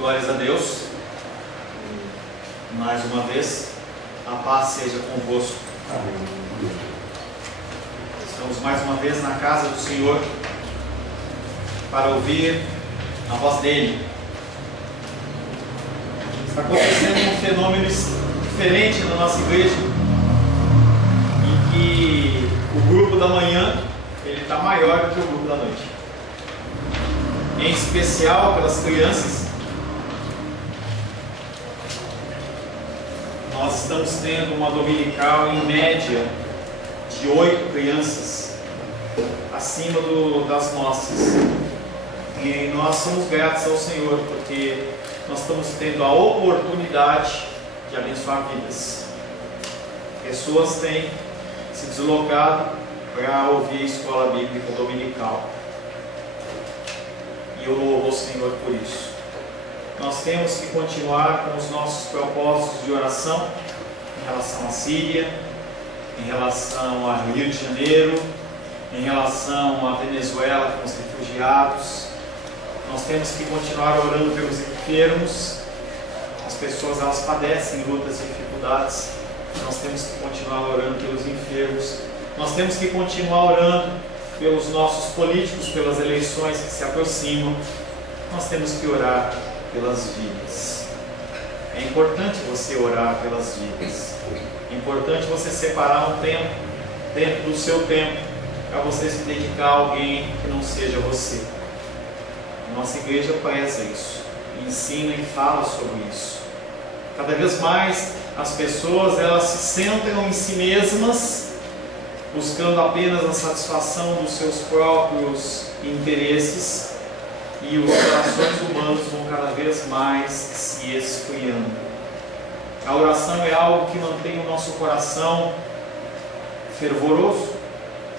Glórias a Deus. Mais uma vez, a paz seja convosco. Amém. Estamos mais uma vez na casa do Senhor para ouvir a voz dele. Está acontecendo um fenômeno diferente na nossa igreja, em que o grupo da manhã ele está maior do que o grupo da noite, em especial pelas crianças. Nós estamos tendo uma dominical em média de 8 crianças acima das nossas, e nós somos gratos ao Senhor porque nós estamos tendo a oportunidade de abençoar vidas. Pessoas têm se deslocado para ouvir a escola bíblica dominical, e eu louvo ao Senhor por isso. Nós temos que continuar com os nossos propósitos de oração em relação à Síria, em relação ao Rio de Janeiro, em relação à Venezuela com os refugiados. Nós temos que continuar orando pelos enfermos. As pessoas elas padecem lutas e dificuldades. Nós temos que continuar orando pelos enfermos. Nós temos que continuar orando pelos nossos políticos, pelas eleições que se aproximam. Nós temos que orar pelas vidas. É importante você orar pelas vidas. É importante você separar um tempo dentro do seu tempo para você se dedicar a alguém que não seja você. Nossa igreja preza isso, ensina e fala sobre isso. Cada vez mais as pessoas elas se centram em si mesmas, buscando apenas a satisfação dos seus próprios interesses, e os corações humanos vão cada vez mais se esfriando. A oração é algo que mantém o nosso coração fervoroso,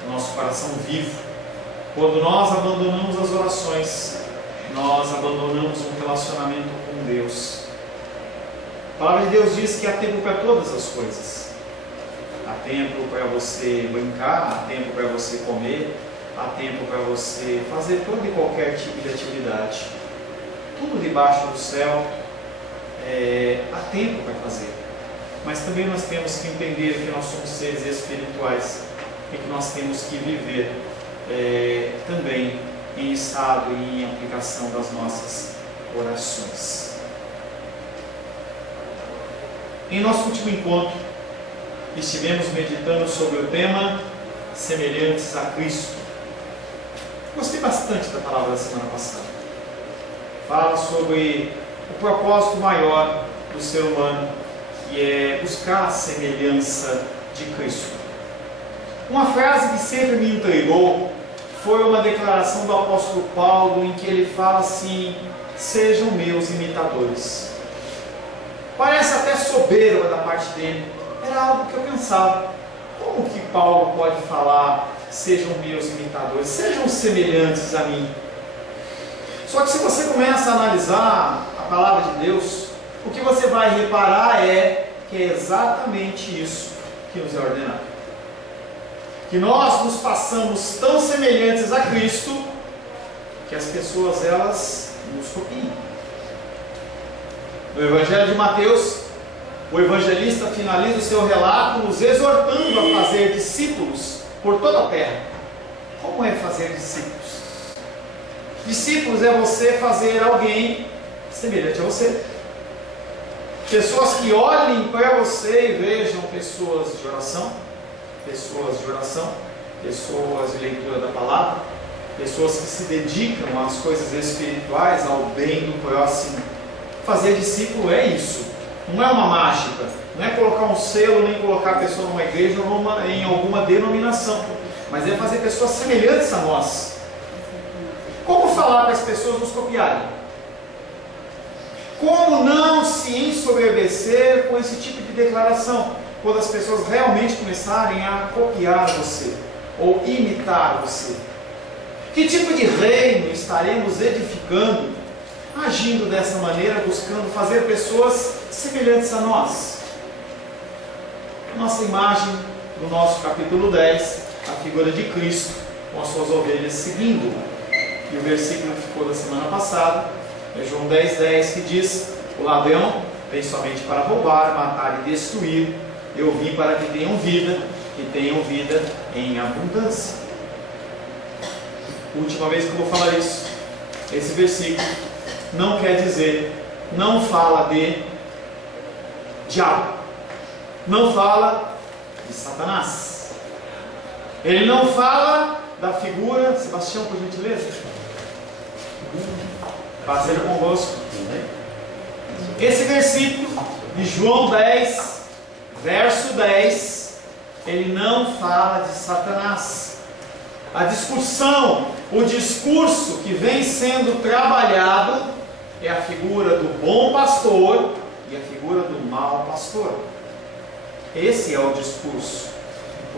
o nosso coração vivo. Quando nós abandonamos as orações, nós abandonamos um relacionamento com Deus. A palavra de Deus diz que há tempo para todas as coisas. Há tempo para você brincar, há tempo para você comer, há tempo para você fazer todo e qualquer tipo de atividade. Tudo debaixo do céu, há tempo para fazer. Mas também nós temos que entender que nós somos seres espirituais e que nós temos que viver também em estado e em aplicação das nossas orações. Em nosso último encontro, estivemos meditando sobre o tema semelhantes a Cristo. Gostei bastante da palavra da semana passada. Fala sobre o propósito maior do ser humano, que é buscar a semelhança de Cristo. Uma frase que sempre me intrigou foi uma declaração do apóstolo Paulo, em que ele fala assim: sejam meus imitadores. Parece até soberba da parte dele. Era algo que eu pensava: como que Paulo pode falar sejam meus imitadores, sejam semelhantes a mim? Só que se você começa a analisar a palavra de Deus, o que você vai reparar é que é exatamente isso que nos é ordenado. Que nós nos façamos tão semelhantes a Cristo que as pessoas elas nos copiem. No Evangelho de Mateus, o evangelista finaliza o seu relato nos exortando a fazer discípulos por toda a terra. Como é fazer discípulos? Discípulos é você fazer alguém semelhante a você. Pessoas que olhem para você e vejam pessoas de oração, pessoas de leitura da palavra, pessoas que se dedicam às coisas espirituais, ao bem do próximo. Fazer discípulo é isso. Não é uma mágica, não é colocar um selo, nem colocar a pessoa numa igreja ou em alguma denominação, mas é fazer pessoas semelhantes a nós. Como falar para as pessoas nos copiarem? Como não se ensoberbecer com esse tipo de declaração, quando as pessoas realmente começarem a copiar você, ou imitar você? Que tipo de reino estaremos edificando, agindo dessa maneira, buscando fazer pessoas semelhantes a nós? Nossa imagem, no nosso capítulo 10, a figura de Cristo, com as suas ovelhas seguindo. E o versículo que ficou da semana passada É João 10,10 que diz: o ladrão vem somente para roubar, matar e destruir. Eu vim para que tenham vida em abundância. Última vez que eu vou falar isso. Esse versículo não quer dizer, não fala de diabo, não fala de Satanás. Ele não fala da figura, Sebastião, por gentileza, parceiro convosco. Esse versículo de João 10, verso 10, ele não fala de Satanás. A discussão, o discurso que vem sendo trabalhado é a figura do bom pastor e a figura do mau pastor. Esse é o discurso.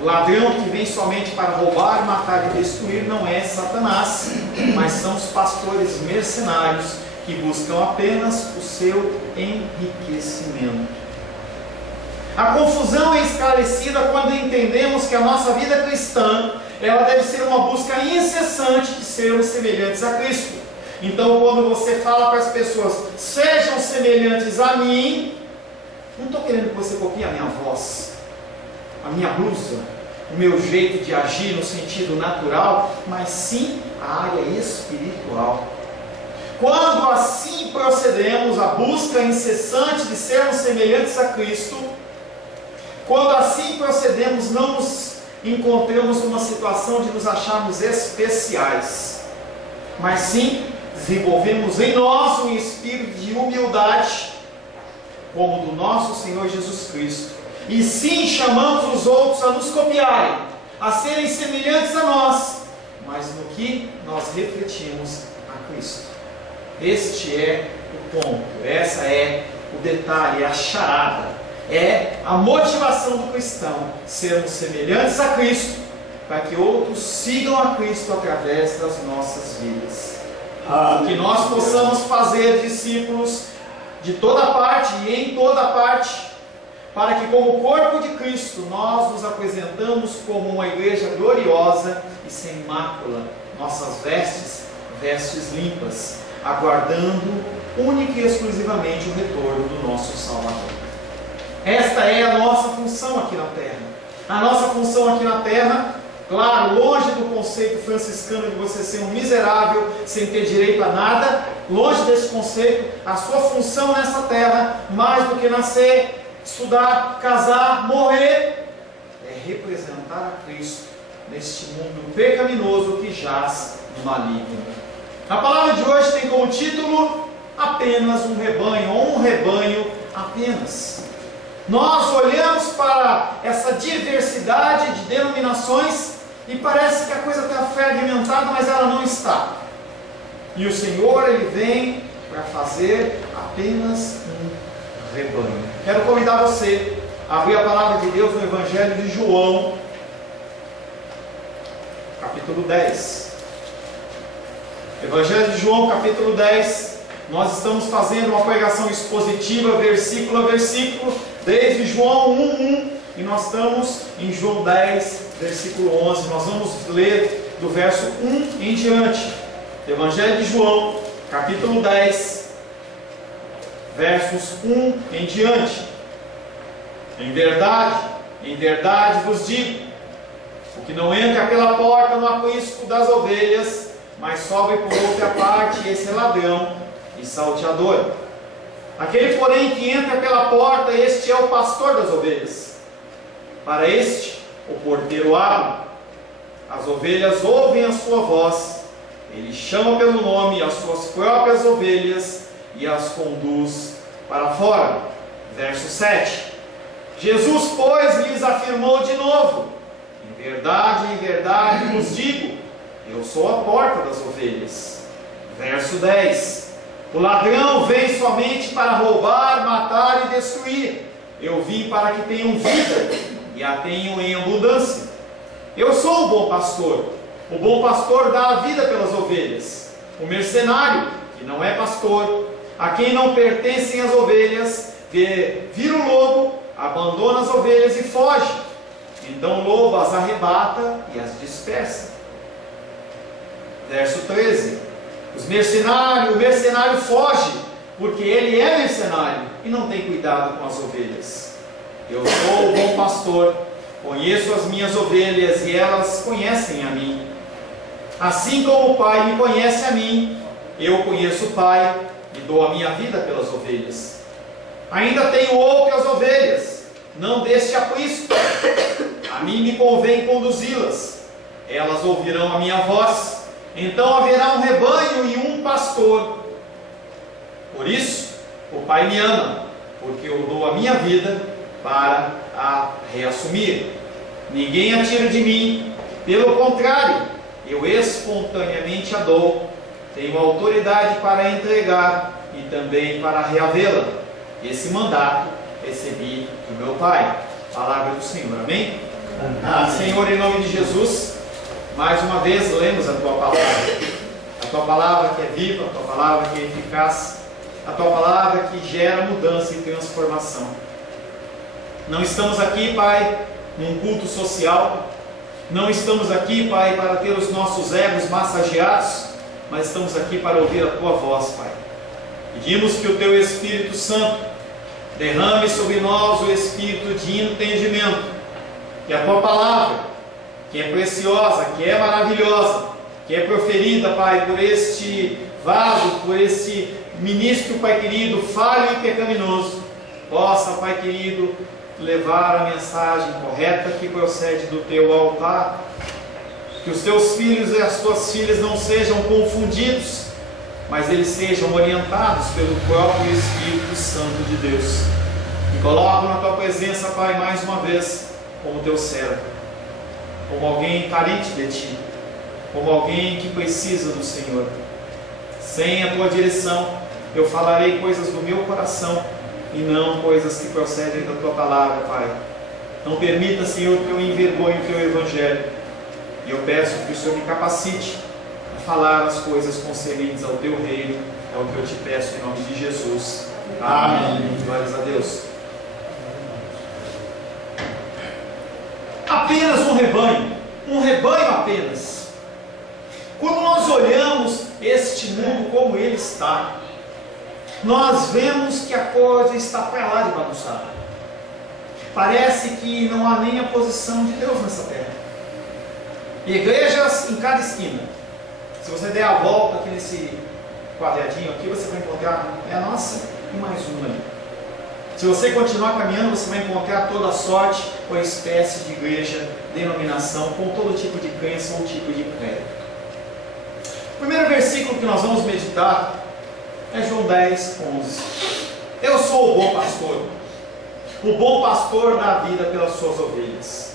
O ladrão que vem somente para roubar, matar e destruir não é Satanás, mas são os pastores mercenários que buscam apenas o seu enriquecimento. A confusão é esclarecida quando entendemos que a nossa vida cristã, ela deve ser uma busca incessante de sermos semelhantes a Cristo. Então, quando você fala para as pessoas, sejam semelhantes a mim, não estou querendo que você copie a minha voz, a minha blusa, o meu jeito de agir no sentido natural, mas sim a área espiritual. Quando assim procedemos à busca incessante de sermos semelhantes a Cristo, quando assim procedemos, não nos encontramos numa situação de nos acharmos especiais, mas sim desenvolvemos em nós um espírito de humildade, como do nosso Senhor Jesus Cristo, e sim chamamos os outros a nos copiarem, a serem semelhantes a nós, mas no que nós refletimos a Cristo. Este é o ponto, essa é o detalhe, a charada, é a motivação do cristão, sermos semelhantes a Cristo, para que outros sigam a Cristo através das nossas vidas. Que nós possamos fazer discípulos de toda parte e em toda parte, para que como corpo de Cristo nós nos apresentamos como uma igreja gloriosa e sem mácula, nossas vestes limpas, aguardando única e exclusivamente o retorno do nosso Salvador. Esta é a nossa função aqui na terra. A nossa função aqui na terra, claro, longe do conceito franciscano de você ser um miserável sem ter direito a nada, longe desse conceito, a sua função nessa terra, mais do que nascer, estudar, casar, morrer, é representar a Cristo neste mundo pecaminoso que jaz no maligno. A palavra de hoje tem como título apenas um rebanho, ou um rebanho apenas. Nós olhamos para essa diversidade de denominações e parece que a coisa está fragmentada, mas ela não está. E o Senhor, Ele vem para fazer apenas um rebanho. Quero convidar você a abrir a palavra de Deus no Evangelho de João, capítulo 10. Evangelho de João, capítulo 10. Nós estamos fazendo uma pregação expositiva, versículo a versículo, desde João 1:1, e nós estamos em João 10, versículo 11. Nós vamos ler do verso 1 em diante. Evangelho de João, capítulo 10, versos 1 em diante. Em verdade vos digo, o que não entra pela porta no aprisco das ovelhas, mas sobe por outra parte, esse é ladrão e salteador. Aquele, porém, que entra pela porta, este é o pastor das ovelhas. Para este, o porteiro abre. As ovelhas ouvem a sua voz. Ele chama pelo nome as suas próprias ovelhas e as conduz para fora. Verso 7. Jesus, pois, lhes afirmou de novo: em verdade vos digo, eu sou a porta das ovelhas. Verso 10. O ladrão vem somente para roubar, matar e destruir. Eu vim para que tenham vida e a tenham em abundância. Eu sou o bom pastor. O bom pastor dá a vida pelas ovelhas. O mercenário, que não é pastor, a quem não pertencem as ovelhas, vira o lobo, abandona as ovelhas e foge. Então o lobo as arrebata e as dispersa. Verso 13. O mercenário foge, porque ele é mercenário e não tem cuidado com as ovelhas. Eu sou o bom pastor, conheço as minhas ovelhas e elas conhecem a mim. Assim como o Pai me conhece a mim, eu conheço o Pai e dou a minha vida pelas ovelhas. Ainda tenho outras ovelhas, não deste aprisco. A mim me convém conduzi-las. Elas ouvirão a minha voz. Então haverá um rebanho e um pastor. Por isso, o Pai me ama, porque eu dou a minha vida para a reassumir. Ninguém a tira de mim, pelo contrário, eu espontaneamente a dou. Tenho autoridade para entregar e também para reavê-la. Esse mandato recebi do meu Pai. Palavra do Senhor, amém? Senhor, em nome de Jesus, mais uma vez lemos a Tua palavra. A Tua palavra que é viva, a Tua palavra que é eficaz, a Tua palavra que gera mudança e transformação. Não estamos aqui, Pai, num culto social. Não estamos aqui, Pai, para ter os nossos egos massageados, mas estamos aqui para ouvir a Tua voz, Pai. Pedimos que o Teu Espírito Santo derrame sobre nós o espírito de entendimento, que a Tua palavra, que é preciosa, que é maravilhosa, que é proferida, Pai, por este vaso, por este ministro, Pai querido, falho e pecaminoso, possa, Pai querido, levar a mensagem correta que procede do Teu altar. Que os Teus filhos e as Tuas filhas não sejam confundidos, mas eles sejam orientados pelo próprio Espírito Santo de Deus. Me coloco na Tua presença, Pai, mais uma vez, como Teu servo, como alguém carente de Ti, como alguém que precisa do Senhor. Sem a Tua direção, eu falarei coisas do meu coração e não coisas que procedem da Tua palavra, Pai. Não permita, Senhor, que eu envergonhe o Teu Evangelho. E eu peço que o Senhor me capacite a falar as coisas concernentes ao Teu reino. É o que eu te peço em nome de Jesus. Amém. Glórias a Deus. Apenas um rebanho apenas. Quando nós olhamos este mundo como ele está, nós vemos que a coisa está para lá de bagunçada. Parece que não há nem a posição de Deus nessa terra. Igrejas em cada esquina. Se você der a volta aqui nesse quadradinho aqui, você vai encontrar a nossa e mais uma ali. Se você continuar caminhando, você vai encontrar toda a sorte ou espécie de igreja, denominação, com todo tipo de crença ou tipo de credo. O primeiro versículo que nós vamos meditar é João 10, 11. Eu sou o bom pastor. O bom pastor dá a vida pelas suas ovelhas.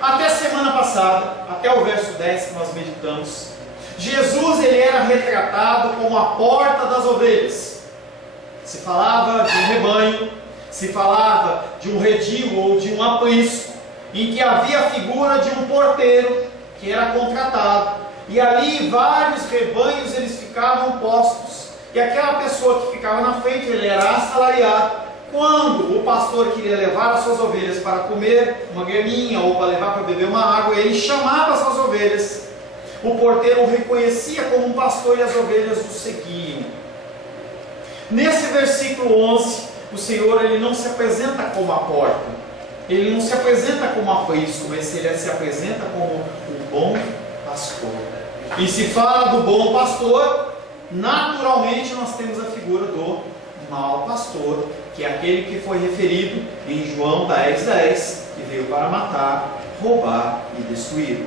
Até semana passada, até o verso 10 que nós meditamos, Jesus ele era retratado como a porta das ovelhas. Se falava de um rebanho, se falava de um redil ou de um aprisco, em que havia a figura de um porteiro que era contratado, e ali vários rebanhos eles ficavam postos, e aquela pessoa que ficava na frente ele era assalariado. Quando o pastor queria levar as suas ovelhas para comer uma graminha ou para levar para beber uma água, ele chamava as suas ovelhas. O porteiro o reconhecia como um pastor e as ovelhas o seguiam. Nesse versículo 11, o Senhor ele não se apresenta como a porta, ele não se apresenta como aprisco, mas ele se apresenta como o bom pastor. E se fala do bom pastor, naturalmente nós temos a figura do mau pastor, que é aquele que foi referido em João 10:10, que veio para matar, roubar e destruir.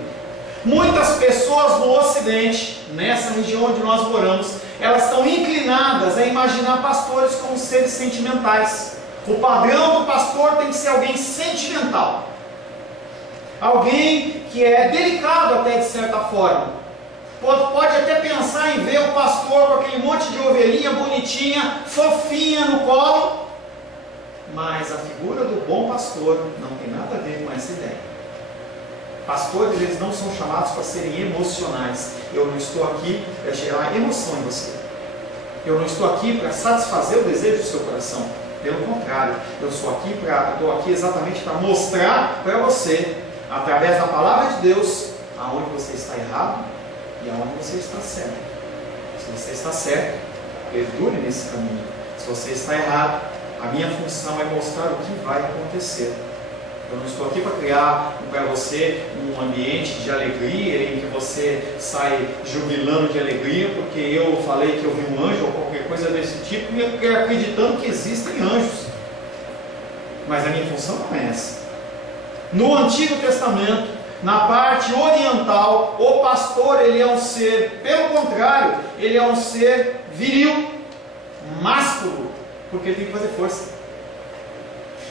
Muitas pessoas no Ocidente, nessa região onde nós moramos, elas estão inclinadas a imaginar pastores como seres sentimentais. O padrão do pastor tem que ser alguém sentimental, alguém que é delicado até de certa forma. Pode até pensar em ver o pastor com aquele monte de ovelhinha bonitinha, fofinha no colo, mas a figura do bom pastor não tem nada a ver com essa ideia. Pastores, eles não são chamados para serem emocionais. Eu não estou aqui para gerar emoção em você. Eu não estou aqui para satisfazer o desejo do seu coração. Pelo contrário, eu estou aqui exatamente para mostrar para você, através da palavra de Deus, aonde você está errado e aonde você está certo. Se você está certo, perdure nesse caminho. Se você está errado, a minha função é mostrar o que vai acontecer. Eu não estou aqui para criar para você um ambiente de alegria em que você sai jubilando de alegria porque eu falei que eu vi um anjo ou qualquer coisa desse tipo e acreditando que existem anjos. Mas a minha função não é essa. No Antigo Testamento, na parte oriental, o pastor ele é um ser, pelo contrário, ele é um ser viril, másculo, porque ele tem que fazer força.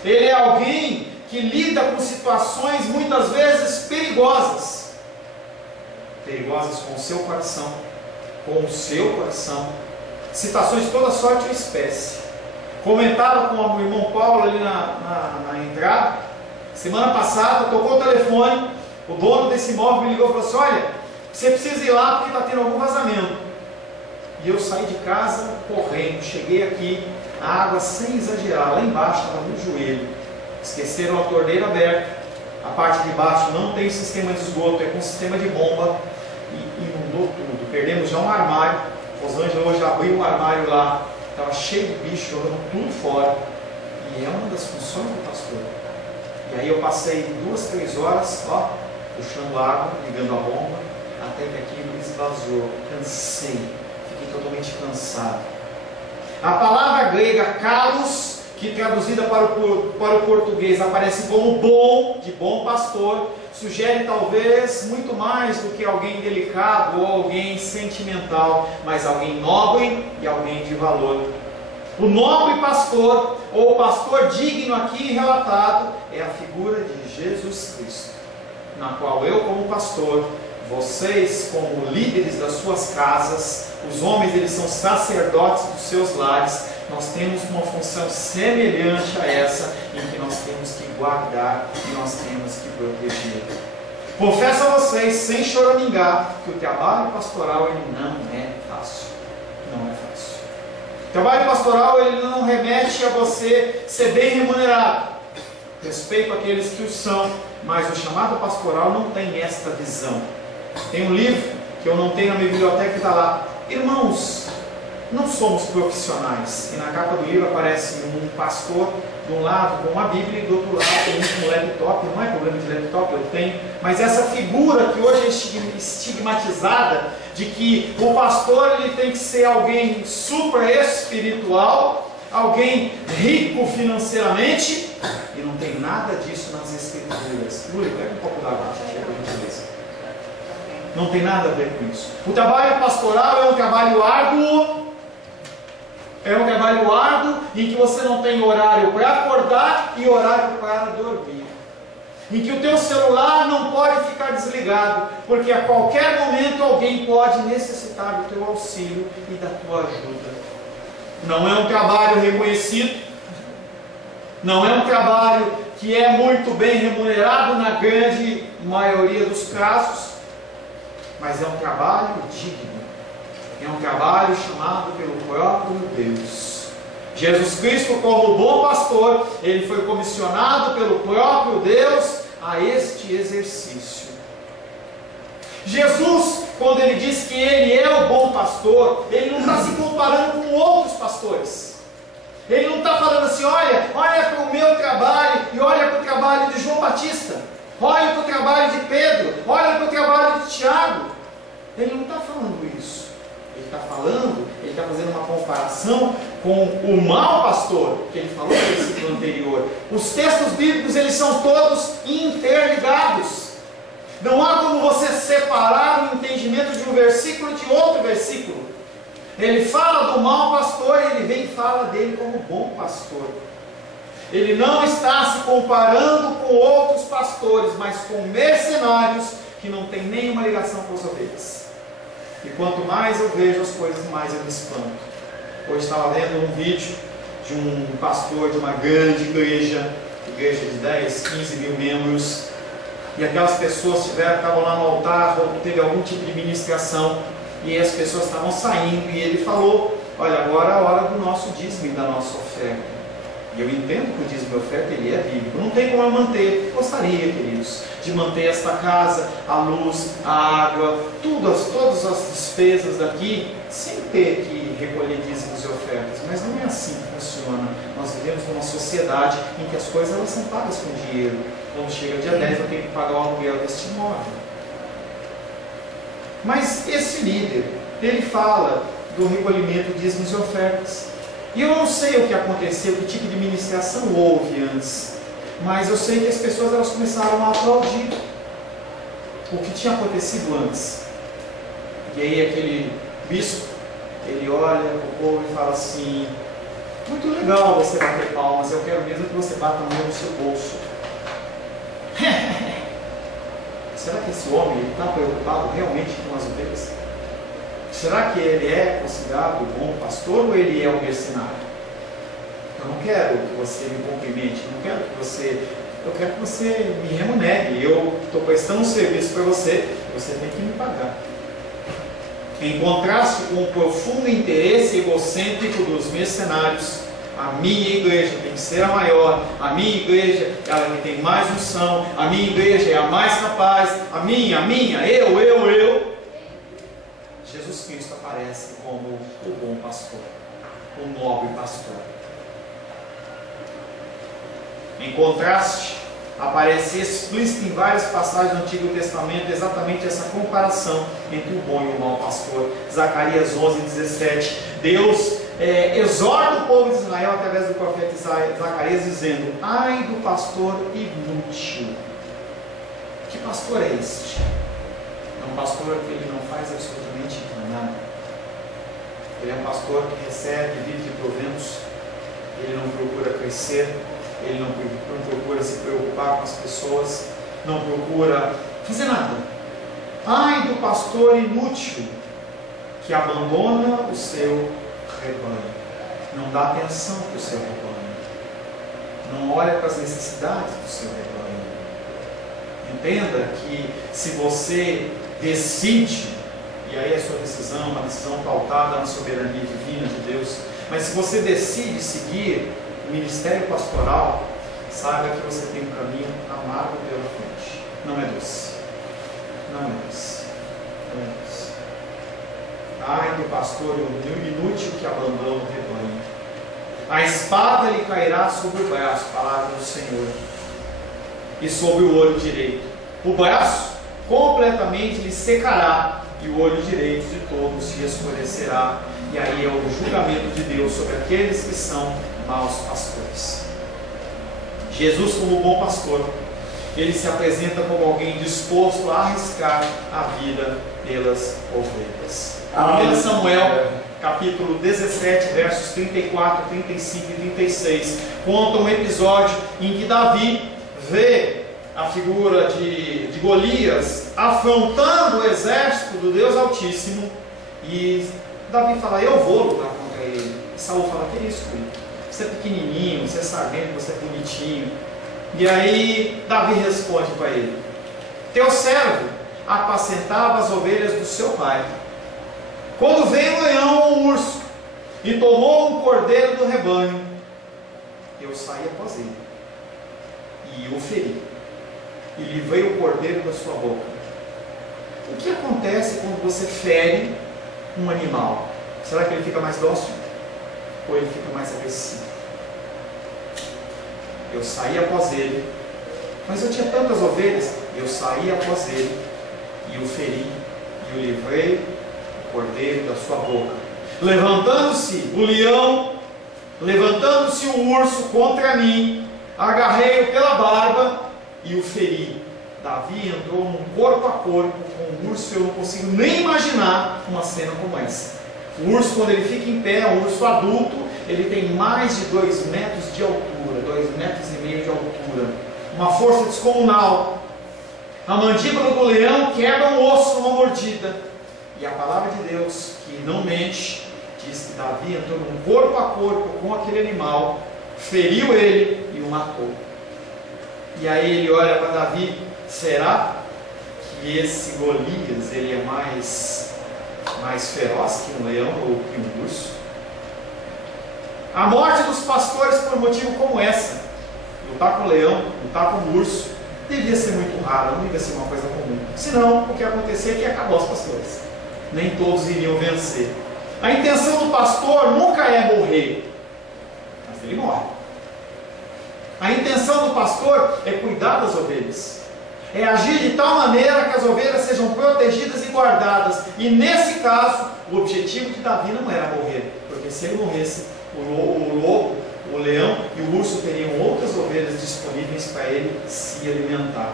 Ele é alguém que lida com situações muitas vezes perigosas com o seu coração, situações de toda sorte e espécie. Comentava com o irmão Paulo ali na entrada, semana passada, tocou o telefone, o dono desse imóvel me ligou e falou assim: olha, você precisa ir lá porque está tendo algum vazamento. E eu saí de casa correndo, cheguei aqui, a água, sem exagerar, lá embaixo estava no joelho. Esqueceram a torneira aberta, a parte de baixo não tem sistema de esgoto, é com sistema de bomba, e inundou tudo. Perdemos já um armário. Rosângela hoje abriu um armário lá, estava cheio de bicho, jogando tudo fora. E é uma das funções do pastor. E aí eu passei 2, 3 horas, puxando água, ligando a bomba, até que aquilo esvaziou. Cansei, fiquei totalmente cansado. A palavra grega kalos, que traduzida para o português aparece como bom, de bom pastor, sugere talvez muito mais do que alguém delicado ou alguém sentimental, mas alguém nobre e alguém de valor. O nobre pastor, ou o pastor digno aqui relatado, é a figura de Jesus Cristo, na qual eu como pastor, vocês como líderes das suas casas, os homens eles são sacerdotes dos seus lares, nós temos uma função semelhante a essa, em que nós temos que guardar e nós temos que proteger. Confesso a vocês, sem choramingar, que o trabalho pastoral ele não é fácil. Não é fácil. O trabalho pastoral ele não remete a você ser bem remunerado. Respeito aqueles que o são, mas o chamado pastoral não tem esta visão. Tem um livro que eu não tenho na minha biblioteca que está lá. Irmãos, não somos profissionais. E na capa do livro aparece um pastor de um lado com uma Bíblia e do outro lado com um laptop. Não é problema de laptop, eu tenho. Mas essa figura que hoje é estigmatizada de que o pastor ele tem que ser alguém super espiritual, alguém rico financeiramente, e não tem nada disso nas escrituras. Lúlia, pega um pouco d'água, não tem nada a ver com isso. O trabalho pastoral é um trabalho árduo. É um trabalho árduo em que você não tem horário para acordar e horário para dormir. Em que o teu celular não pode ficar desligado, porque a qualquer momento alguém pode necessitar do teu auxílio e da tua ajuda. Não é um trabalho reconhecido, não é um trabalho que é muito bem remunerado na grande maioria dos casos, mas é um trabalho digno. É um trabalho chamado pelo próprio Deus. Jesus Cristo, como bom pastor, ele foi comissionado pelo próprio Deus a este exercício. Jesus, quando ele diz que ele é o bom pastor, ele não está se comparando com outros pastores. Ele não está falando assim: olha para o meu trabalho e olha para o trabalho de João Batista, olha para o trabalho de Pedro, olha para o trabalho de Tiago. Ele não está falando isso. Ele está falando, ele está fazendo uma comparação com o mau pastor, que ele falou no versículo anterior. Os textos bíblicos, eles são todos interligados. Não há como você separar o entendimento de um versículo de outro versículo. Ele fala do mau pastor e ele vem e fala dele como bom pastor. Ele não está se comparando com outros pastores, mas com mercenários que não têm nenhuma ligação com as ovelhas. E quanto mais eu vejo as coisas, mais eu me espanto. Hoje estava vendo um vídeo de um pastor de uma grande igreja de 10, 15 mil membros, e aquelas pessoas estavam lá no altar, ou teve algum tipo de ministração, e as pessoas estavam saindo, e ele falou: olha, agora é a hora do nosso dízimo e da nossa oferta. E eu entendo que o dízimo e oferta ele é bíblico. Não tem como eu manter. Gostaria, queridos, de manter esta casa, a luz, a água, todas as despesas daqui sem ter que recolher dízimos e ofertas, mas não é assim que funciona. Nós vivemos numa sociedade em que as coisas elas são pagas com dinheiro. Quando chega dia 10 eu tenho que pagar o aluguel deste imóvel. Mas esse líder, ele fala do recolhimento de dízimos e ofertas. E eu não sei o que aconteceu, que tipo de ministração houve antes, mas eu sei que as pessoas elas começaram a aplaudir o que tinha acontecido antes. E aí aquele bispo, ele olha para o povo e fala assim: muito legal você bater palmas, eu quero mesmo que você bata a mão no seu bolso. Será que esse homem está preocupado realmente com as ovelhas? Será que ele é considerado o bom pastor ou ele é um mercenário? Eu não quero que você me cumprimente, eu quero que você me remunere. Eu estou prestando um serviço para você, você tem que me pagar. Em contraste com o profundo interesse egocêntrico dos mercenários, a minha igreja tem que ser a maior, a minha igreja é a que tem mais unção, a minha igreja é a mais capaz, a minha, eu. Jesus Cristo aparece como o bom pastor, o nobre pastor. Em contraste, aparece explícito em várias passagens do Antigo Testamento exatamente essa comparação entre o bom e o mau pastor. Zacarias 11:17, Deus exorta o povo de Israel através do profeta Zacarias dizendo: ai do pastor inútil. Que pastor é este? É um pastor que ele não faz absolutamente nada. Ele é um pastor que recebe, vive de proventos. Ele não procura crescer. Ele não procura se preocupar com as pessoas. Não procura fazer nada. Ai do pastor inútil que abandona o seu rebanho. Não dá atenção para o seu rebanho. Não olha para as necessidades do seu rebanho. Entenda que se você decide, e aí a sua decisão é uma decisão pautada na soberania divina de Deus, mas se você decide seguir o ministério pastoral, saiba que você tem um caminho amargo pela frente. Não é doce. Não é doce. Não é doce. Ai do pastor inútil que abandona o rebanho. A espada lhe cairá sobre o braço, palavra do Senhor, e sobre o olho direito. O braço completamente lhe secará, e o olho direito de todos se escurecerá. E aí é o julgamento de Deus sobre aqueles que são maus pastores. Jesus, como bom pastor, ele se apresenta como alguém disposto a arriscar a vida pelas ovelhas. 1 Samuel, capítulo 17, versos 34, 35 e 36, conta um episódio em que Davi vê a figura de Golias afrontando o exército do Deus Altíssimo, e Davi fala: eu vou lutar contra ele. E Saul fala: que isso, filho? Você é pequenininho, você é sargento, você é bonitinho. E aí Davi responde para ele: teu servo apacentava as ovelhas do seu pai. Quando veio um leão ou um urso e tomou um cordeiro do rebanho, eu saí após ele e o feri, e livrei o cordeiro da sua boca. O que acontece quando você fere um animal? Será que ele fica mais dócil? Ou ele fica mais agressivo? Eu saí após ele, mas eu tinha tantas ovelhas, eu saí após ele e o feri, e o livrei o cordeiro da sua boca. Levantando-se o leão, levantando-se o urso contra mim, agarrei-o pela barba e o feri. Davi entrou num corpo a corpo com o urso. Eu não consigo nem imaginar uma cena como essa. O urso, quando ele fica em pé, um urso adulto, ele tem mais de 2 metros de altura, 2,5 metros de altura, uma força descomunal. A mandíbula do leão quebra um osso numa mordida. E a palavra de Deus, que não mente, diz que Davi entrou num corpo a corpo com aquele animal, feriu ele e o matou. E aí ele olha para Davi: será que esse Golias ele é mais feroz que um leão ou que um urso? A morte dos pastores por um motivo como essa, lutar com o leão, lutar com o urso, devia ser muito raro, não devia ser uma coisa comum. Senão, o que acontecia é que ia acabar os pastores. Nem todos iriam vencer. A intenção do pastor nunca é morrer, mas ele morre. A intenção do pastor é cuidar das ovelhas, é agir de tal maneira que as ovelhas sejam protegidas e guardadas. E nesse caso, o objetivo de Davi não era morrer, porque se ele morresse, o lobo, o leão e o urso teriam outras ovelhas disponíveis para ele se alimentar.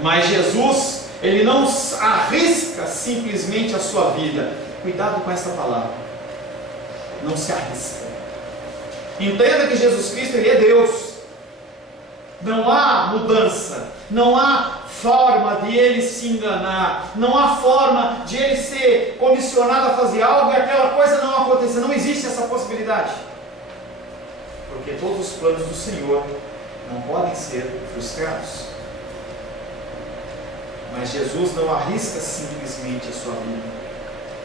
Mas Jesus, ele não arrisca simplesmente a sua vida. Cuidado com essa palavra. Não se arrisca. Entenda que Jesus Cristo, ele é Deus. Não há mudança, não há forma de ele se enganar, não há forma de ele ser comissionado a fazer algo e aquela coisa não acontecer. Não existe essa possibilidade, porque todos os planos do Senhor não podem ser frustrados. Mas Jesus não arrisca simplesmente a sua vida.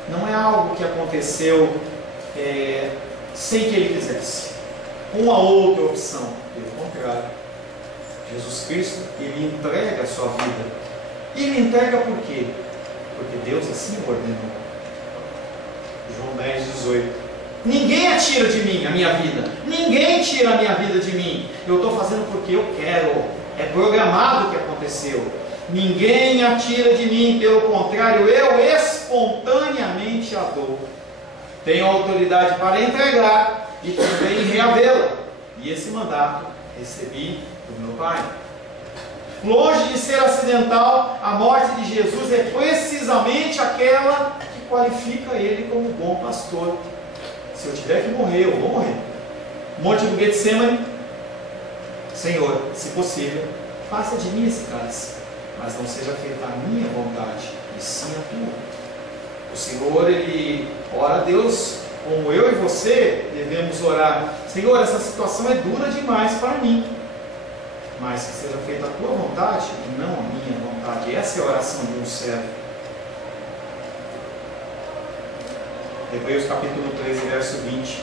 Não é algo que aconteceu sem que ele quisesse, uma outra opção. Pelo contrário, Jesus Cristo, ele entrega a sua vida. E ele entrega por quê? Porque Deus assim o ordenou. João 10:18. Ninguém atira de mim a minha vida. Ninguém tira a minha vida de mim. Eu estou fazendo porque eu quero. É programado o que aconteceu. Ninguém atira de mim, pelo contrário, eu espontaneamente a dou. Tenho autoridade para entregar e também reavê-la. E esse mandato recebi do meu Pai. Longe de ser acidental, a morte de Jesus é precisamente aquela que qualifica ele como bom pastor. Se eu tiver que morrer, eu vou morrer. Monte do Getsemane, Senhor, se possível, faça de mim esse cálice, mas não seja feita a minha vontade, e sim a tua. O Senhor, ele ora a Deus como eu e você devemos orar. Senhor, essa situação é dura demais para mim, mas que seja feita a tua vontade e não a minha vontade. Essa é a oração de um servo. Hebreus capítulo 13, verso 20.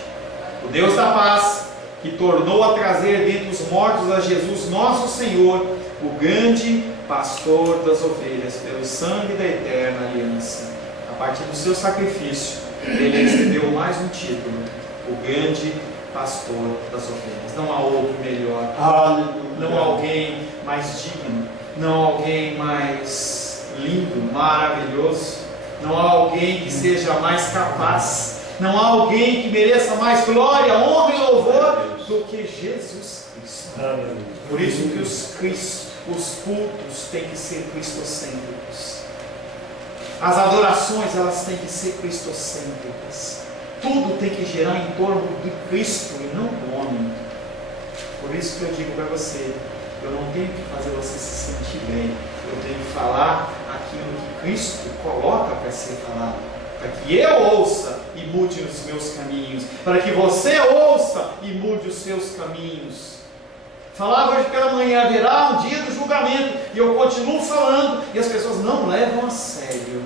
O Deus da paz, que tornou a trazer dentre os mortos a Jesus nosso Senhor, o grande pastor das ovelhas, pelo sangue da eterna aliança. A partir do seu sacrifício, ele recebeu mais um título: o grande pastor das ovelhas. Não há outro melhor. Não há alguém mais digno. Não há alguém mais lindo, maravilhoso. Não há alguém que seja mais capaz. Não há alguém que mereça mais glória, honra e louvor do que Jesus Cristo. Por isso que os cultos têm que ser cristocêntricos. As adorações, elas têm que ser cristocêntricas. Tudo tem que girar em torno de Cristo e não do homem. Por isso que eu digo para você, eu não tenho que fazer você se sentir bem. Eu tenho que falar aquilo que Cristo coloca para ser falado, para que eu ouça e mude os meus caminhos, para que você ouça e mude os seus caminhos. Falava hoje pela manhã, haverá um dia do julgamento, e eu continuo falando, e as pessoas não levam a sério.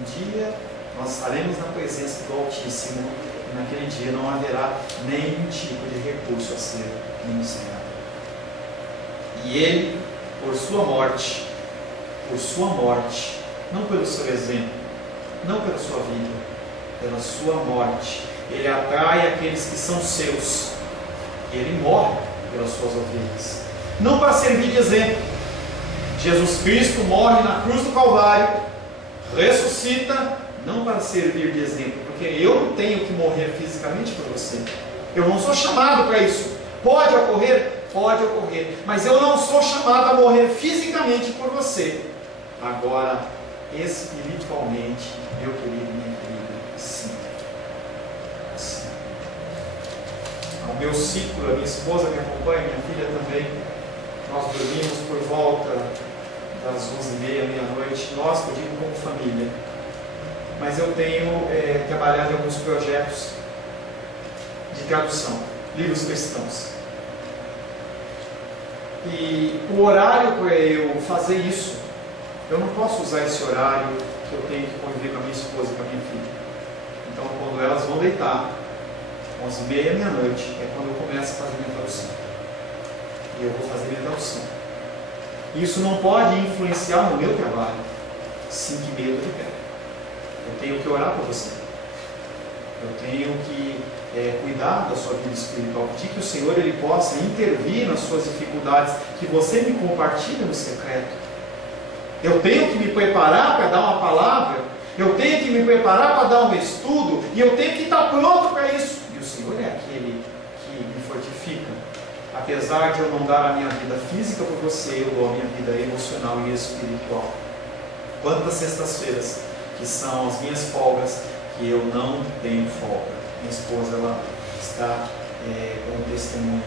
Um dia nós estaremos na presença do Altíssimo, e naquele dia não haverá nenhum tipo de recurso a ser iniciado. E Ele, por sua morte, não pelo seu exemplo, não pela sua vida, pela sua morte, Ele atrai aqueles que são seus, e Ele morre pelas suas ovelhas, não para servir de exemplo. Jesus Cristo morre na cruz do Calvário, ressuscita, não para servir de exemplo, porque eu não tenho que morrer fisicamente por você, eu não sou chamado para isso. Pode ocorrer? Pode ocorrer, mas eu não sou chamado a morrer fisicamente por você. Agora, espiritualmente, meu querido, minha querida, sim. Sim. O meu ciclo, a minha esposa me acompanha, minha filha também, nós dormimos por volta das 11h30, meia-noite, nós, eu digo como família. Mas eu tenho trabalhado em alguns projetos de tradução, livros cristãos. E o horário para eu fazer isso, eu não posso usar esse horário que eu tenho que conviver com a minha esposa e com a minha filha. Então, quando elas vão deitar, 11h30, meia-noite, é quando eu começo a fazer minha tradução. E eu vou fazer minha tradução. Isso não pode influenciar no meu trabalho. 5h30 eu tô de pé. Eu tenho que orar por você. Eu tenho que cuidar da sua vida espiritual, pedir que o Senhor ele possa intervir nas suas dificuldades, que você me compartilhe no secreto. Eu tenho que me preparar para dar uma palavra, eu tenho que me preparar para dar um estudo, e eu tenho que estar pronto para isso. E o Senhor é aquele que me fortifica. Apesar de eu não dar a minha vida física por você, eu dou a minha vida emocional e espiritual. Quantas sextas-feiras que são as minhas folgas, que eu não tenho folga. Minha esposa, ela está como testemunha.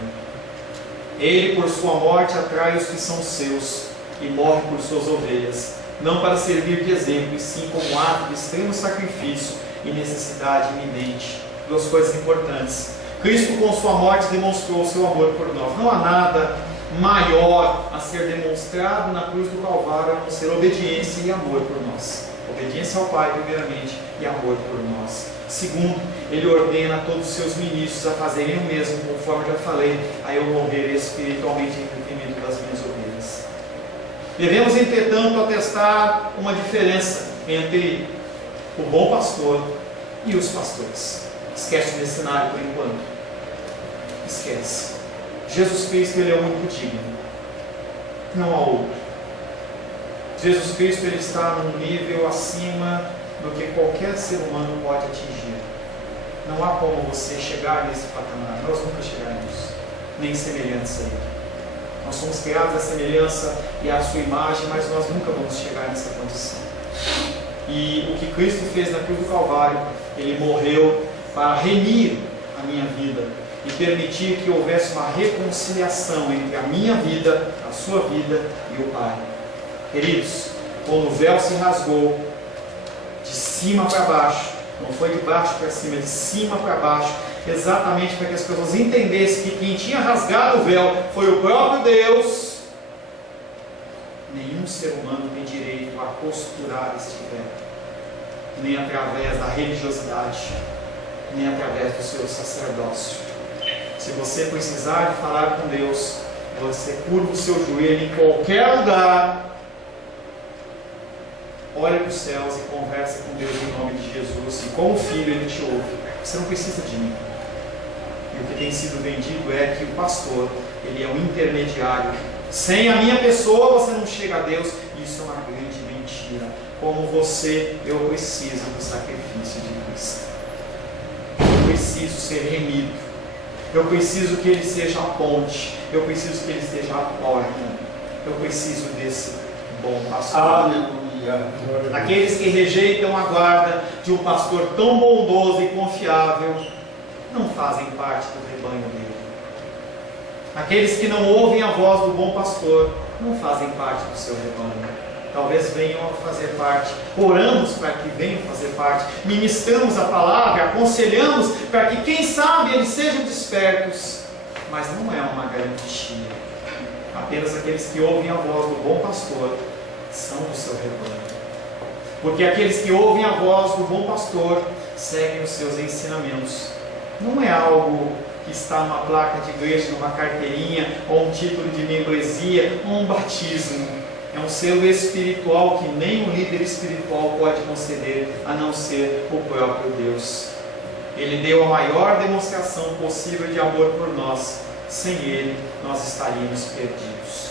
Ele, por sua morte, atrai os que são seus e morre por suas ovelhas, não para servir de exemplo, e sim como ato de extremo sacrifício e necessidade iminente. Duas coisas importantes. Cristo, com sua morte, demonstrou o seu amor por nós. Não há nada maior a ser demonstrado na cruz do Calvário, a não ser obediência e amor por nós. Obediência ao Pai, primeiramente, e amor por nós. Segundo, Ele ordena a todos os seus ministros a fazerem o mesmo, conforme já falei, a eu morrer espiritualmente em detrimento das minhas ovelhas. Devemos, entretanto, atestar uma diferença entre o bom pastor e os pastores. Esquece o mercenário por enquanto. Esquece. Jesus Cristo, Ele é o único digno. Não há outro. Jesus Cristo, Ele está num nível acima do que qualquer ser humano pode atingir. Não há como você chegar nesse patamar. Nós nunca chegaremos, nem semelhantes a Ele. Nós somos criados à semelhança e à sua imagem, mas nós nunca vamos chegar nessa condição. E o que Cristo fez na cruz do Calvário, Ele morreu para remir a minha vida e permitir que houvesse uma reconciliação entre a minha vida, a sua vida e o Pai. Queridos, quando o véu se rasgou de cima para baixo, não foi de baixo para cima, de cima para baixo, exatamente para que as pessoas entendessem que quem tinha rasgado o véu foi o próprio Deus. Nenhum ser humano tem direito a costurar este véu, nem através da religiosidade, nem através do seu sacerdócio. Se você precisar de falar com Deus, você curva o seu joelho em qualquer lugar, olha para os céus e conversa com Deus em nome de Jesus, e como filho Ele te ouve. Você não precisa de mim. E o que tem sido vendido é que o pastor, ele é um intermediário. Sem a minha pessoa você não chega a Deus. Isso é uma grande mentira. Como você, eu preciso do sacrifício de Cristo. Eu preciso ser remido. Eu preciso que Ele seja a ponte. Eu preciso que Ele seja a porta. Eu preciso desse bom pastor. Aleluia. Aqueles que rejeitam a guarda de um pastor tão bondoso e confiável não fazem parte do rebanho dele. Aqueles que não ouvem a voz do bom pastor não fazem parte do seu rebanho. Talvez venham a fazer parte, oramos para que venham fazer parte, ministramos a palavra, aconselhamos para que, quem sabe, eles sejam despertos, mas não é uma garantia. Apenas aqueles que ouvem a voz do bom pastor são do seu rebanho. Porque aqueles que ouvem a voz do bom pastor seguem os seus ensinamentos. Não é algo que está numa placa de igreja, numa carteirinha, ou um título de membresia, ou um batismo. É um selo espiritual que nem um líder espiritual pode conceder, a não ser o próprio Deus. Ele deu a maior demonstração possível de amor por nós. Sem Ele, nós estaríamos perdidos.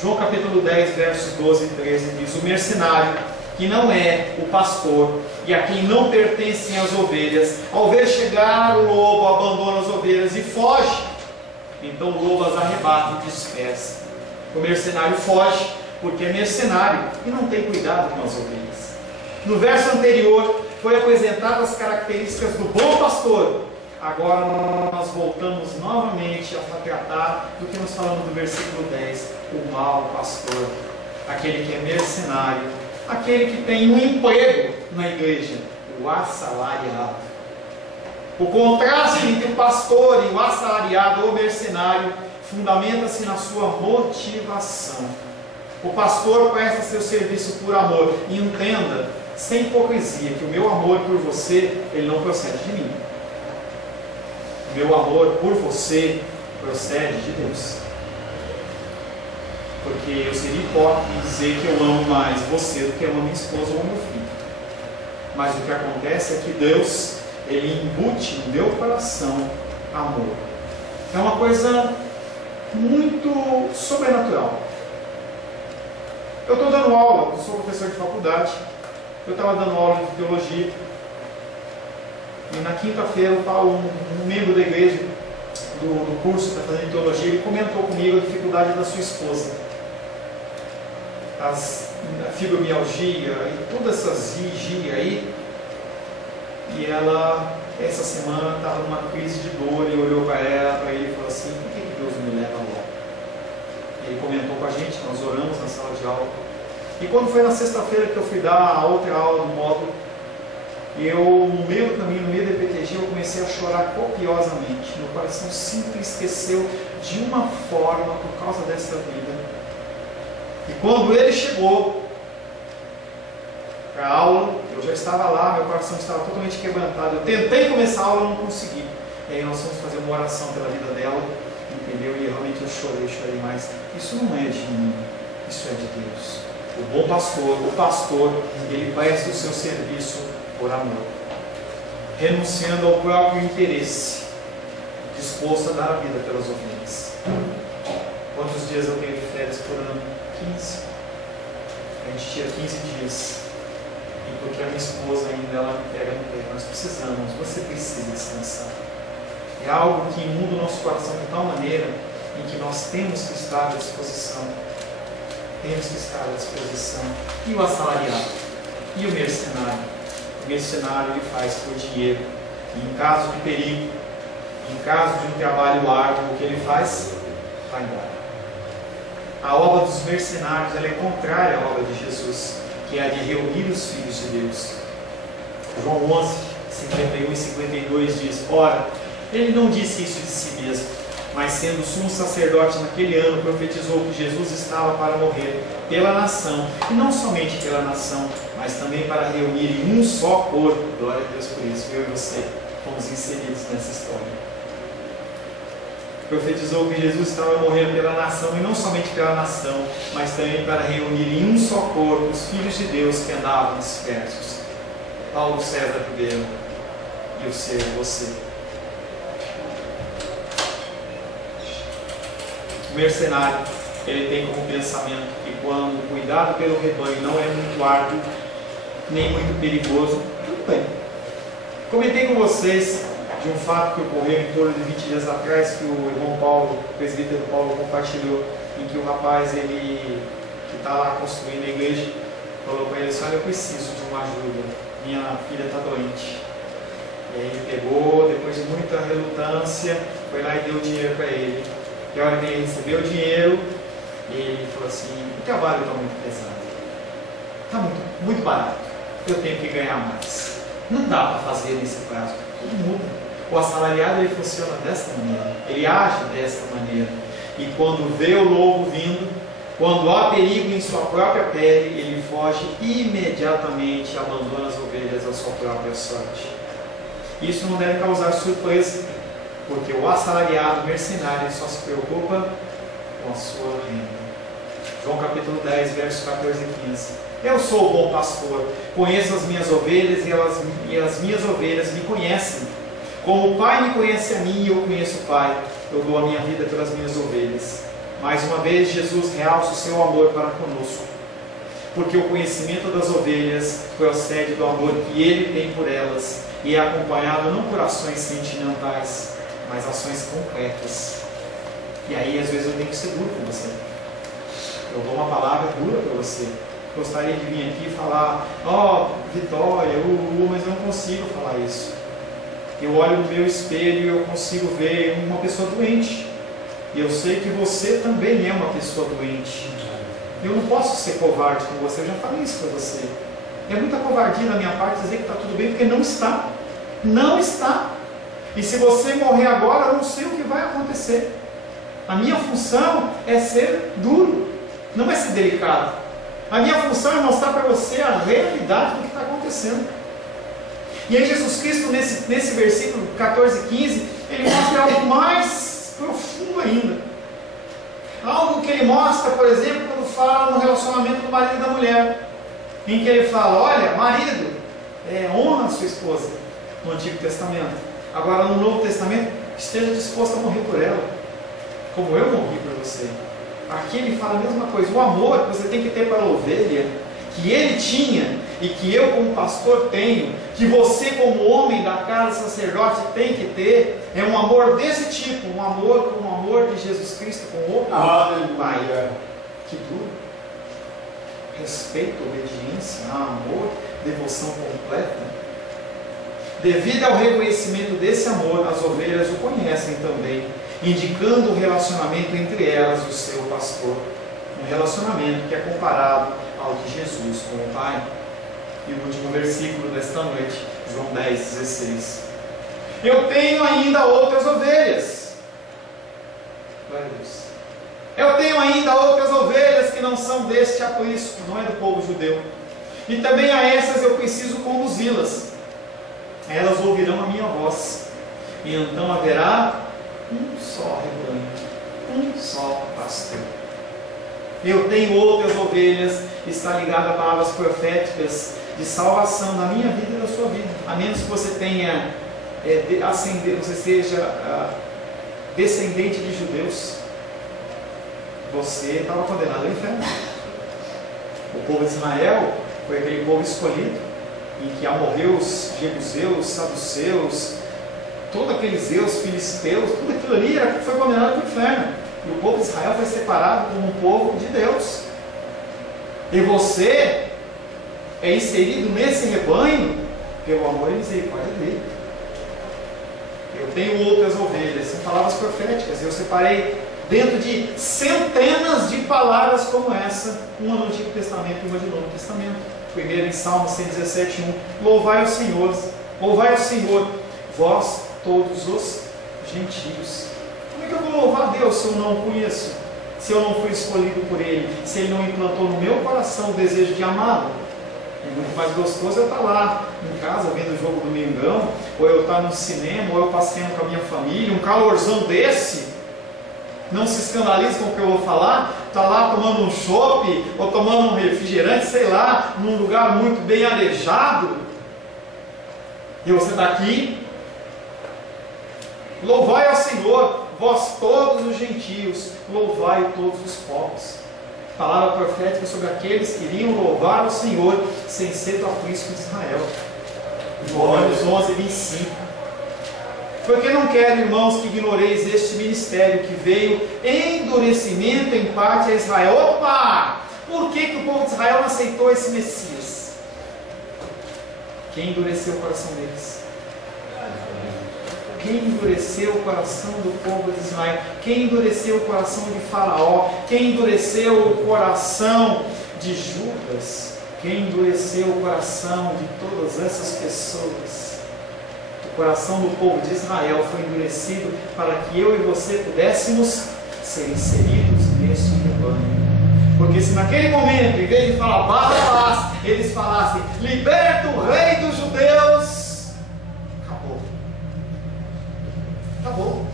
João capítulo 10, versos 12 e 13 diz: o mercenário, que não é o pastor, e a quem não pertencem as ovelhas, ao ver chegar o lobo, abandona as ovelhas e foge. Então o lobo as arrebata e dispersa. O mercenário foge, porque é mercenário e não tem cuidado com as ovelhas. No verso anterior, foi apresentadas as características do bom pastor. Agora nós voltamos novamente a tratar do que nós falamos no versículo 10, o mau pastor, aquele que é mercenário, aquele que tem um emprego na igreja, o assalariado. O contraste entre o pastor e o assalariado ou mercenário fundamenta-se na sua motivação. O pastor presta seu serviço por amor, e entenda, sem hipocrisia, que o meu amor por você, ele não procede de mim. O meu amor por você procede de Deus. Porque eu seria hipócrita em dizer que eu amo mais você do que eu amo minha esposa ou meu filho. Mas o que acontece é que Deus, ele embute no meu coração amor. É uma coisa muito sobrenatural. Eu estou dando aula, eu sou professor de faculdade, eu estava dando aula de teologia, e na quinta-feira um membro da igreja do curso que está fazendo teologia, ele comentou comigo a dificuldade da sua esposa. A fibromialgia e todas essas zigia aí, e ela, essa semana, estava numa crise de dor e olhou para ele e falou assim: por que Deus me leva logo? Ele comentou com a gente, nós oramos na sala de aula. E quando foi na sexta-feira que eu fui dar a outra aula do módulo, no meio do caminho, no meio da EPTG, eu comecei a chorar copiosamente. Meu coração se entristeceu de uma forma por causa dessa vida. E quando ele chegou para a aula, eu já estava lá, meu coração estava totalmente quebrantado. Eu tentei começar a aula e não consegui. E aí nós fomos fazer uma oração pela vida dela, entendeu? E realmente eu chorei mais. Isso não é de mim, isso é de Deus. O bom pastor, ele presta o seu serviço por amor, renunciando ao próprio interesse, disposto a dar a vida pelas ovelhas. Quantos dias eu tenho de férias por ano? 15. A gente tira 15 dias. E porque a minha esposa ainda, ela me pega no pé. Nós precisamos, você precisa descansar. É algo que inunda o nosso coração de tal maneira em que nós temos que estar à disposição. Temos que estar à disposição. E o assalariado? E o mercenário? O mercenário ele faz por dinheiro. E em caso de perigo, em caso de um trabalho árduo, o que ele faz? Vai embora. A obra dos mercenários ela é contrária à obra de Jesus, que é a de reunir os filhos de Deus. João 11, 51 e 52 diz: ora, ele não disse isso de si mesmo, mas sendo sumo sacerdote naquele ano, profetizou que Jesus estava para morrer pela nação, e não somente pela nação, mas também para reunir em um só corpo. Glória a Deus por isso. Eu e você fomos inseridos nessa história. Profetizou que Jesus estava a morrer pela nação, e não somente pela nação, mas também para reunir em um só corpo os filhos de Deus que andavam dispersos. Paulo César Ribeiro, e eu sei você. O mercenário, ele tem como pensamento que quando o cuidado pelo rebanho não é muito árduo, nem muito perigoso, tudo bem. Comentei com vocês de um fato que ocorreu em torno de 20 dias atrás, que o irmão Paulo, o presbítero Paulo, compartilhou, em que o rapaz, ele que está lá construindo a igreja, falou para ele assim: olha, eu preciso de uma ajuda, minha filha está doente. E aí ele pegou, depois de muita relutância, foi lá e deu o dinheiro para ele. E a hora que ele recebeu o dinheiro, ele falou assim: o trabalho está muito pesado, está muito barato, eu tenho que ganhar mais, não dá para fazer nesse prazo. Tudo muda. O assalariado ele funciona desta maneira, ele age desta maneira. E quando vê o lobo vindo, quando há perigo em sua própria pele, ele foge imediatamente e abandona as ovelhas à sua própria sorte. Isso não deve causar surpresa, porque o assalariado mercenário só se preocupa com a sua renda. João capítulo 10, versos 14 e 15. Eu sou o bom pastor, conheço as minhas ovelhas e as minhas ovelhas me conhecem. Como o Pai me conhece a mim e eu conheço o Pai, eu dou a minha vida pelas minhas ovelhas. Mais uma vez, Jesus realça o seu amor para conosco, porque o conhecimento das ovelhas procede do amor que Ele tem por elas e é acompanhado não por ações sentimentais, mas ações concretas. E aí, às vezes, eu tenho que ser duro com você. Eu dou uma palavra dura para você. Gostaria de vir aqui e falar: ó, Vitória, mas eu não consigo falar isso. Eu olho no meu espelho e eu consigo ver uma pessoa doente. E eu sei que você também é uma pessoa doente. Eu não posso ser covarde com você, eu já falei isso para você. É muita covardia da minha parte dizer que está tudo bem, porque não está. Não está. E se você morrer agora, eu não sei o que vai acontecer. A minha função é ser duro, não é ser delicado. A minha função é mostrar para você a realidade do que está acontecendo. E aí Jesus Cristo, nesse versículo 14 e 15, ele mostra algo mais profundo ainda. Algo que ele mostra, por exemplo, quando fala no relacionamento do marido e da mulher. Em que ele fala: olha, marido, honra a sua esposa. no Antigo Testamento. Agora, no Novo Testamento, esteja disposto a morrer por ela, como eu morri por você. Aqui ele fala a mesma coisa. O amor que você tem que ter pela ovelha, que ele tinha e que eu como pastor tenho, que você como homem da casa sacerdote tem que ter, é um amor desse tipo, um amor como o amor de Jesus Cristo com o Pai. Que duro. Respeito, obediência, amor, devoção completa. Devido ao reconhecimento desse amor, as ovelhas o conhecem também, indicando o relacionamento entre elas e o seu pastor. Um relacionamento que é comparado ao de Jesus com o Pai. E o último versículo desta noite, João 10,16. Eu tenho ainda outras ovelhas. Glória a Deus. Eu tenho ainda outras ovelhas que não são deste aprisco, não é do povo judeu. E também a essas eu preciso conduzi-las. Elas ouvirão a minha voz. E então haverá um só rebanho, um só pastor. Eu tenho outras ovelhas, está ligado a palavras proféticas de salvação na minha vida e na sua vida. A menos que você tenha você seja descendente de judeus, você estava condenado ao inferno. O povo de Israel foi aquele povo escolhido, em que amorreus, jebuseus, saduceus, todos aqueles zeus, filisteus, tudo aquilo ali foi condenado ao inferno. E o povo de Israel foi separado como um povo de Deus. E você é inserido nesse rebanho pelo amor e misericórdia dele. Eu tenho outras ovelhas, são palavras proféticas. Eu separei dentro de centenas de palavras como essa, uma no Antigo Testamento e uma no Novo Testamento. Primeiro em Salmo 117:1. Louvai o Senhor, vós todos os gentios. Como é que eu vou louvar Deus se eu não o conheço? Se eu não fui escolhido por Ele? Se Ele não implantou no meu coração o desejo de amá-lo? É muito mais gostoso eu estar lá em casa vendo o jogo do Mengão, ou eu estar no cinema, ou eu passeando com a minha família, um calorzão desse. Não se escandalize com o que eu vou falar. Está lá tomando um chopp, ou tomando um refrigerante, sei lá, num lugar muito bem arejado, e você está aqui. Louvai ao Senhor, vós todos os gentios, louvai todos os povos. Palavra profética sobre aqueles que iriam louvar ao Senhor sem ser do aprisco de Israel. Romanos 11:25. Porque não quero, irmãos, que ignoreis este ministério que veio endurecimento em parte a Israel. Opa! Por que o povo de Israel não aceitou esse Messias? Quem endureceu o coração deles? Quem endureceu o coração do povo de Israel? Quem endureceu o coração de Faraó? Quem endureceu o coração de Judas? Quem endureceu o coração de todas essas pessoas? O coração do povo de Israel foi endurecido para que eu e você pudéssemos ser inseridos neste rebanho. Porque se naquele momento, em vez de falar Barrabás, eles falassem liberta o rei dos judeus, acabou.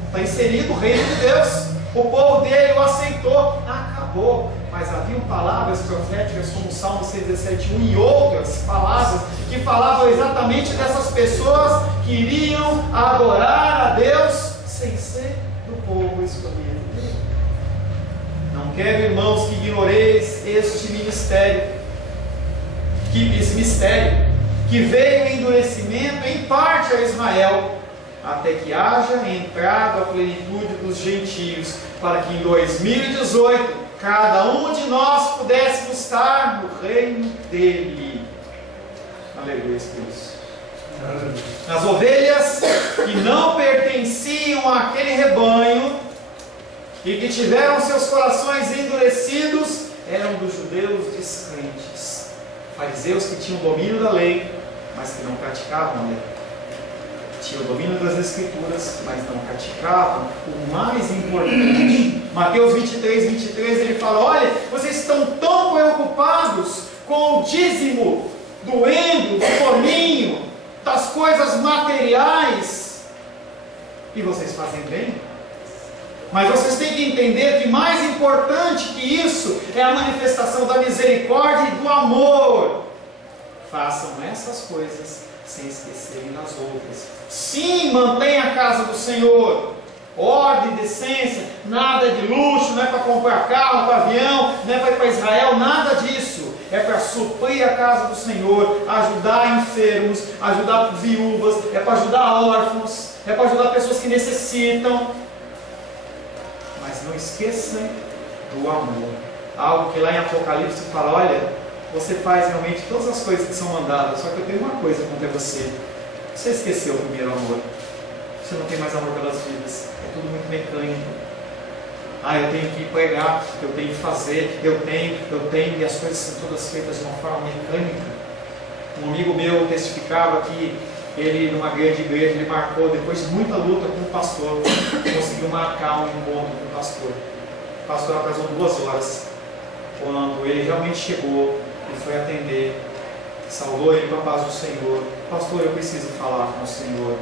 Está inserido o reino de Deus. O povo dele o aceitou. Acabou. Mas haviam palavras proféticas como o Salmo 117:1 e outras palavras que falavam exatamente dessas pessoas que iriam adorar a Deus sem ser do povo escolhido dele. Não quero, irmãos, que ignoreis este mistério, que veio em endurecimento em parte a Israel, até que haja entrado a plenitude dos gentios, para que em 2018 cada um de nós pudéssemos estar no reino dele. Aleluia por isso. As ovelhas que não pertenciam àquele rebanho e que tiveram seus corações endurecidos eram dos judeus descrentes, fariseus que tinham domínio da lei, mas que não praticavam a lei. Tinham o domínio das Escrituras, mas não praticavam o mais importante. Mateus 23:23, ele fala: olha, vocês estão tão preocupados com o dízimo do endo, do forninho, das coisas materiais, e vocês fazem bem. Mas vocês têm que entender que mais importante que isso é a manifestação da misericórdia e do amor. Façam essas coisas sem esquecerem das outras. Sim, mantenha a casa do Senhor. Ordem, decência, nada de luxo, não é para comprar carro, para avião, não é para ir para Israel, nada disso. É para suprir a casa do Senhor, ajudar enfermos, ajudar viúvas, é para ajudar órfãos, é para ajudar pessoas que necessitam. Mas não esqueçam do amor. Algo que lá em Apocalipse fala: olha, você faz realmente todas as coisas que são mandadas, só que eu tenho uma coisa contra você. Você esqueceu o primeiro amor. Você não tem mais amor pelas vidas. É tudo muito mecânico. Eu tenho que pregar, eu tenho que fazer, eu tenho, e as coisas são todas feitas de uma forma mecânica. Um amigo meu testificava que ele, numa grande igreja, ele marcou, depois de muita luta com o pastor, conseguiu marcar um encontro com o pastor. O pastor atrasou 2 horas. Quando ele realmente chegou, ele foi atender, saudou ele com a paz do Senhor. Pastor, eu preciso falar com o Senhor.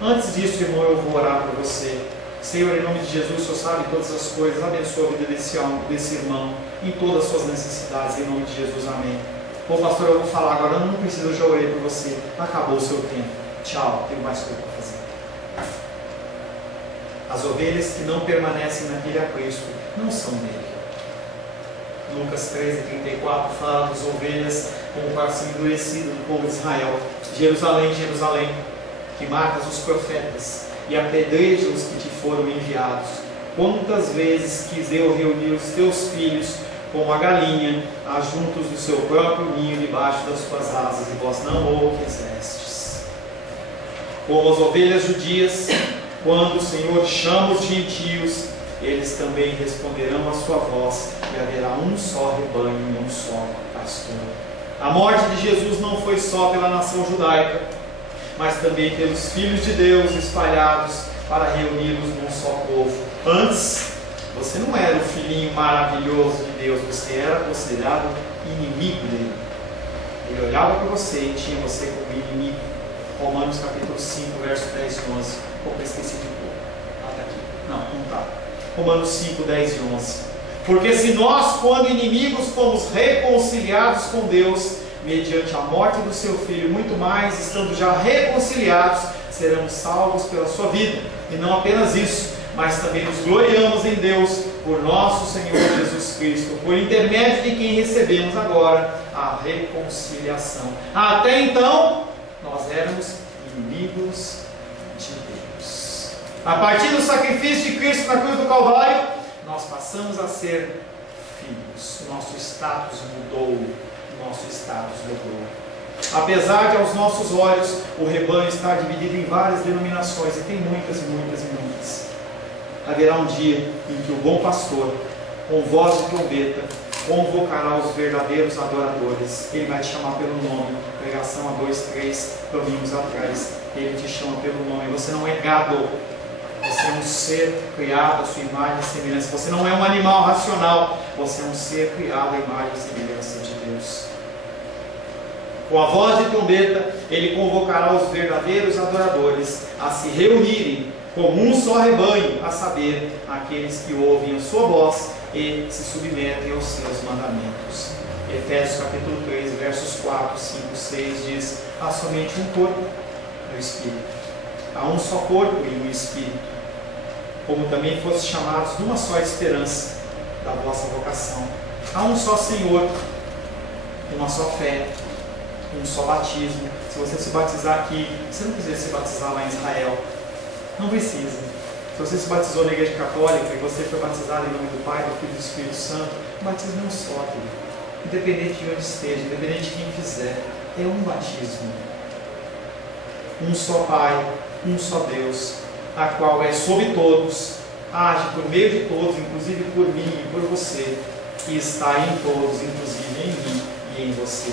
Antes disso, irmão, eu vou orar por você. Senhor, em nome de Jesus, o Senhor sabe todas as coisas. Abençoa a vida desse irmão em todas as suas necessidades, em nome de Jesus, amém. Bom, pastor, eu vou falar agora. Eu não preciso, eu já orei por você. Acabou o seu tempo. Tchau, tenho mais coisa para fazer. As ovelhas que não permanecem naquele aprisco não são dele. Lucas 13:34 fala das ovelhas com o coração endurecido do povo de Israel. Jerusalém, Jerusalém, que matas os profetas e apedrejas os que te foram enviados. Quantas vezes quis eu reunir os teus filhos como a galinha ajuntos do seu próprio ninho debaixo das suas asas, e vós não o quisestes. Como as ovelhas judias, quando o Senhor chama os gentios, eles também responderão à sua voz, e haverá um só rebanho e um só pastor. A morte de Jesus não foi só pela nação judaica, mas também pelos filhos de Deus espalhados para reuni-los num só povo. Antes, você não era o filhinho maravilhoso de Deus, você era considerado inimigo dele. Ele olhava para você e tinha você como inimigo. Romanos capítulo 5, verso 10 e 11. Como esqueci de pôr. Está aqui. Não está. Romanos 5, 10 e 11. Porque se nós, quando inimigos, fomos reconciliados com Deus, mediante a morte do seu Filho, muito mais, estando já reconciliados, seremos salvos pela sua vida. E não apenas isso, mas também nos gloriamos em Deus, por nosso Senhor Jesus Cristo, por intermédio de quem recebemos agora a reconciliação. Até então, nós éramos inimigos de Deus. A partir do sacrifício de Cristo na cruz do Calvário, nós passamos a ser filhos. O nosso status mudou. Nosso status mudou. Apesar de aos nossos olhos o rebanho estar dividido em várias denominações, e tem muitas e muitas e muitas, haverá um dia em que o bom pastor, com voz de trombeta, convocará os verdadeiros adoradores. Ele vai te chamar pelo nome. Pregação há 2, 3 domingos atrás. Ele te chama pelo nome. Você não é gado. Você é um ser criado à sua imagem e semelhança. Você não é um animal racional. Você é um ser criado à imagem e semelhança de Deus. Com a voz de trombeta, ele convocará os verdadeiros adoradores a se reunirem como um só rebanho, a saber, aqueles que ouvem a sua voz e se submetem aos seus mandamentos. Efésios capítulo 3, versos 4, 5, 6 diz: há somente um corpo no Espírito. Há um só corpo e um Espírito. Como também fosse chamados de uma só esperança da vossa vocação. Há um só Senhor, uma só fé, um só batismo. Se você se batizar aqui, você não precisa se batizar lá em Israel. Não precisa. Se você se batizou na igreja católica e você foi batizado em nome do Pai, do Filho e do Espírito Santo, o batismo é um só, querido. Independente de onde esteja, independente de quem fizer, é um batismo. Um só Pai, um só Deus, a qual é sobre todos, age por meio de todos, inclusive por mim e por você, e está em todos, inclusive em mim e em você.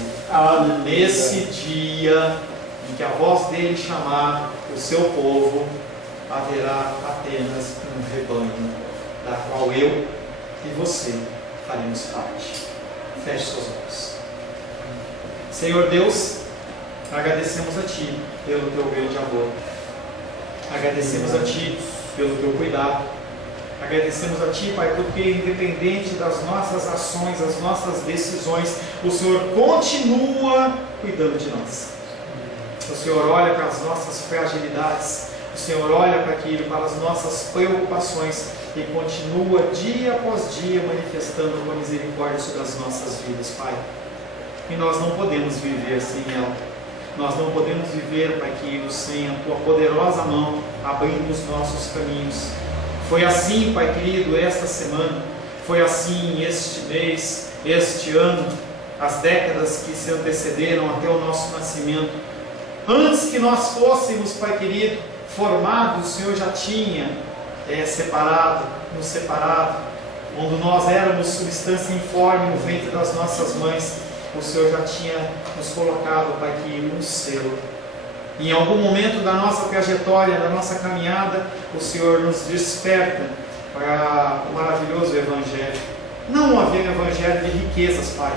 Nesse dia em que a voz dele chamar o seu povo, haverá apenas um rebanho, da qual eu e você faremos parte. Feche seus olhos. Senhor Deus, agradecemos a Ti pelo Teu grande amor. Agradecemos a Ti pelo Teu cuidado. Agradecemos a Ti, Pai, porque independente das nossas ações, das nossas decisões, o Senhor continua cuidando de nós. O O Senhor olha para as nossas fragilidades, o Senhor olha para aquilo, para as nossas preocupações e continua dia após dia manifestando a tua misericórdia sobre as nossas vidas, Pai. E nós não podemos viver sem ela. Nós não podemos viver, Pai querido, sem a tua poderosa mão abrindo os nossos caminhos. Foi assim, Pai querido, esta semana, foi assim este mês, este ano, as décadas que se antecederam até o nosso nascimento. Antes que nós fôssemos, Pai querido, formados, o Senhor já tinha nos separado, quando nós éramos substância informe no ventre das nossas mães, o Senhor já tinha nos colocado, Pai querido, um selo. Em algum momento da nossa trajetória, da nossa caminhada, o Senhor nos desperta para o maravilhoso Evangelho. Não um Evangelho de riquezas, Pai.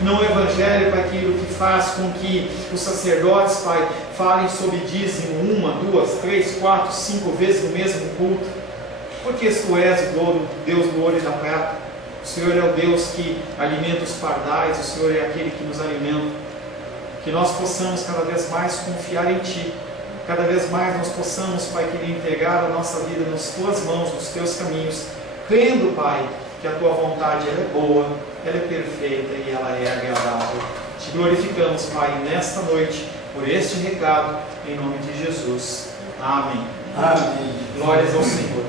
Não o Evangelho, Pai, aquilo que faz com que os sacerdotes, Pai, falem sobre dízimo 1, 2, 3, 4, 5 vezes no mesmo culto. Porque Tu és o Deus do ouro e da prata. O Senhor é o Deus que alimenta os pardais, o Senhor é aquele que nos alimenta. Que nós possamos cada vez mais confiar em Ti. Cada vez mais nós possamos, Pai, querer entregar a nossa vida nas Tuas mãos, nos Teus caminhos, crendo, Pai, que a Tua vontade ela é boa, ela é perfeita e ela é agradável. Te glorificamos, Pai, nesta noite, por este recado, em nome de Jesus. Amém. Amém. Glórias ao Senhor.